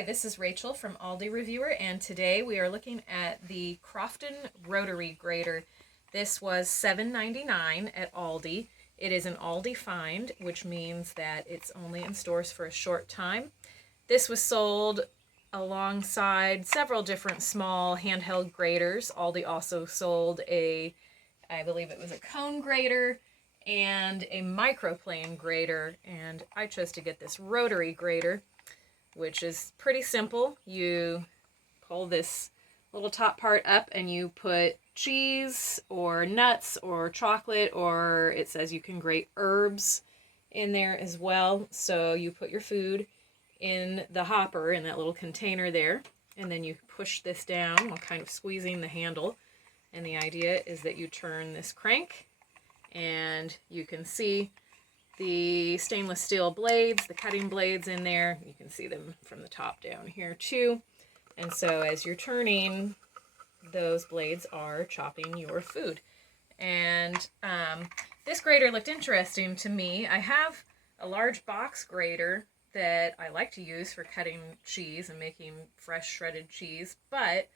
Hi, this is Rachel from Aldi Reviewer, and today we are looking at the Crofton Rotary Grater. This was $7.99 at Aldi. It is an Aldi find, which means that it's only in stores for a short time. This was sold alongside several different small handheld graters. Aldi also sold I believe it was a cone grater and a microplane grater, and I chose to get this rotary grater, which is pretty simple. You pull this little top part up and you put cheese or nuts or chocolate, or it says you can grate herbs in there as well. So you put your food in the hopper in that little container there, and then you push this down while kind of squeezing the handle. And the idea is that you turn this crank and you can see the stainless steel blades, the cutting blades in there. You can see them from the top down here too. And so as you're turning, those blades are chopping your food. And this grater looked interesting to me. I have a large box grater that I like to use for cutting cheese and making fresh shredded cheese, but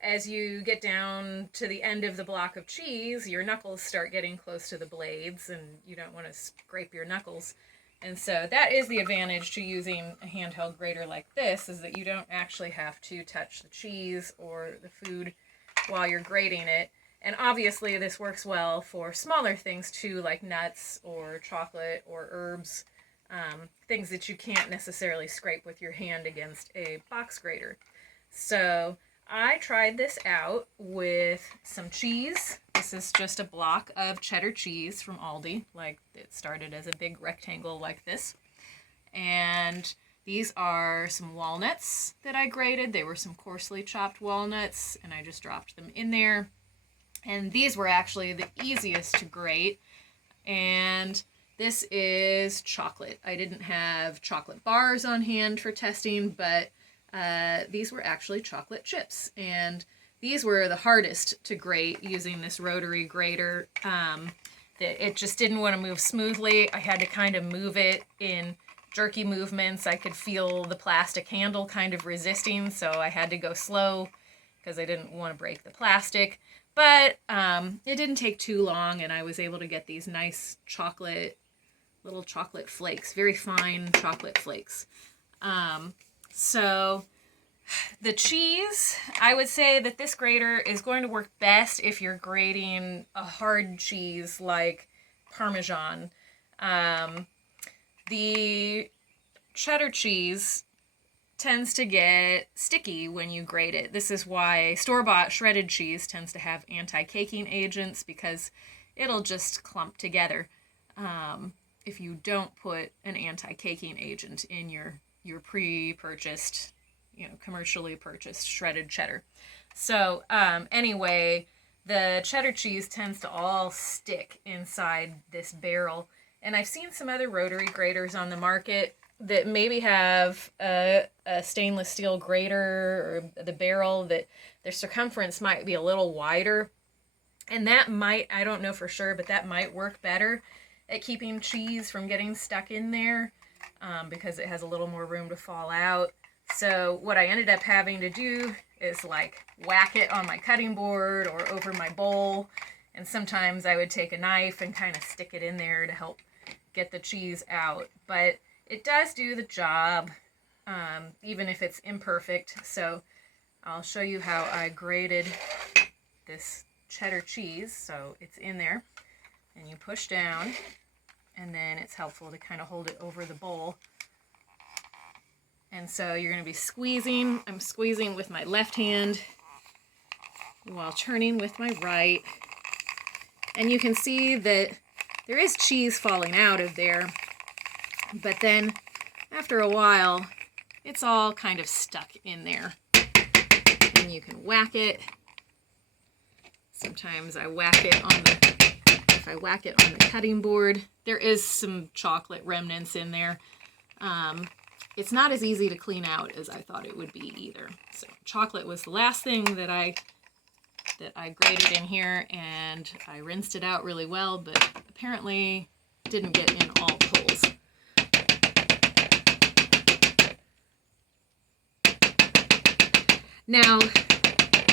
as you get down to the end of the block of cheese, your knuckles start getting close to the blades and you don't want to scrape your knuckles. And so that is the advantage to using a handheld grater like this, is that you don't actually have to touch the cheese or the food while you're grating it. And obviously this works well for smaller things too, like nuts or chocolate or herbs, things that you can't necessarily scrape with your hand against a box grater. So I tried this out with some cheese. This is just a block of cheddar cheese from Aldi. Like, it started as a big rectangle like this. And these are some walnuts that I grated. They were some coarsely chopped walnuts, and I just dropped them in there. And these were actually the easiest to grate. And this is chocolate. I didn't have chocolate bars on hand for testing, but these were actually chocolate chips, and these were the hardest to grate using this rotary grater. It just didn't want to move smoothly. I had to kind of move it in jerky movements. I could feel the plastic handle kind of resisting, so I had to go slow because I didn't want to break the plastic. But it didn't take too long, and I was able to get these nice little chocolate flakes, very fine chocolate flakes. So the cheese, I would say that this grater is going to work best if you're grating a hard cheese like Parmesan. The cheddar cheese tends to get sticky when you grate it. This is why store-bought shredded cheese tends to have anti-caking agents, because it'll just clump together if you don't put an anti-caking agent in your pre-purchased, commercially purchased shredded cheddar. So anyway, the cheddar cheese tends to all stick inside this barrel. And I've seen some other rotary graters on the market that maybe have a stainless steel grater, or the barrel, that their circumference might be a little wider. And that might, I don't know for sure, but that might work better at keeping cheese from getting stuck in there. Because it has a little more room to fall out. So what I ended up having to do is like whack it on my cutting board or over my bowl, and sometimes I would take a knife and kind of stick it in there to help get the cheese out. But it does do the job, even if it's imperfect. So I'll show you how I grated this cheddar cheese. So it's in there, and you push down, and then it's helpful to kind of hold it over the bowl. And so you're going to be squeezing. I'm squeezing with my left hand while turning with my right. And you can see that there is cheese falling out of there, but then after a while, it's all kind of stuck in there. And you can whack it. Sometimes I whack it on if I whack it on the cutting board, there is some chocolate remnants in there. It's not as easy to clean out as I thought it would be either. So chocolate was the last thing that I grated in here, and I rinsed it out really well, but apparently didn't get in all the holes. Now,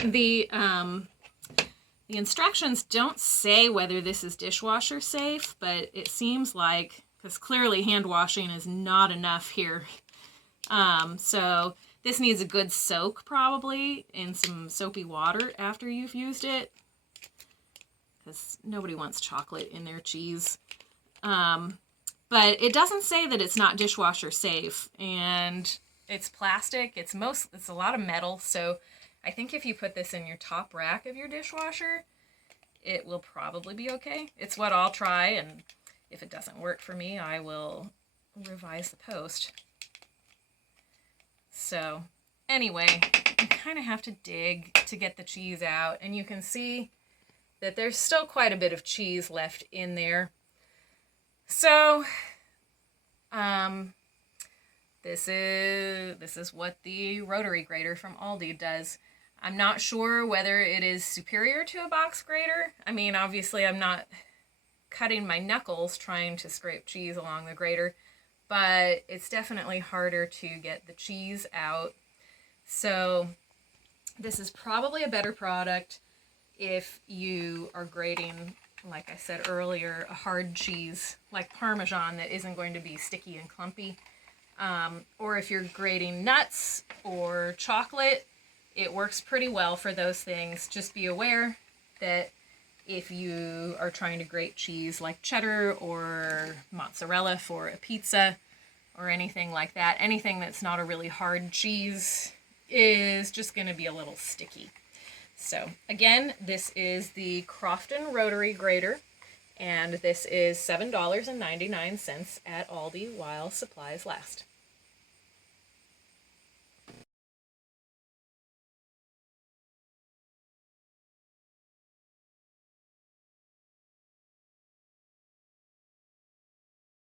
the instructions don't say whether this is dishwasher safe, but it seems like, because clearly hand washing is not enough here. So this needs a good soak probably in some soapy water after you've used it, because nobody wants chocolate in their cheese. But it doesn't say that it's not dishwasher safe, and it's plastic. It's a lot of metal, so I think if you put this in your top rack of your dishwasher, it will probably be okay. It's what I'll try, and if it doesn't work for me, I will revise the post. So anyway, you kind of have to dig to get the cheese out, and you can see that there's still quite a bit of cheese left in there. So this is what the rotary grater from Aldi does. I'm not sure whether it is superior to a box grater. I mean, obviously I'm not cutting my knuckles trying to scrape cheese along the grater, but it's definitely harder to get the cheese out. So this is probably a better product if you are grating, like I said earlier, a hard cheese like Parmesan that isn't going to be sticky and clumpy. Or if you're grating nuts or chocolate, it works pretty well for those things. Just be aware that if you are trying to grate cheese like cheddar or mozzarella for a pizza or anything like that, anything that's not a really hard cheese is just going to be a little sticky. So again, this is the Crofton Rotary Grater, and this is $7.99 at Aldi while supplies last.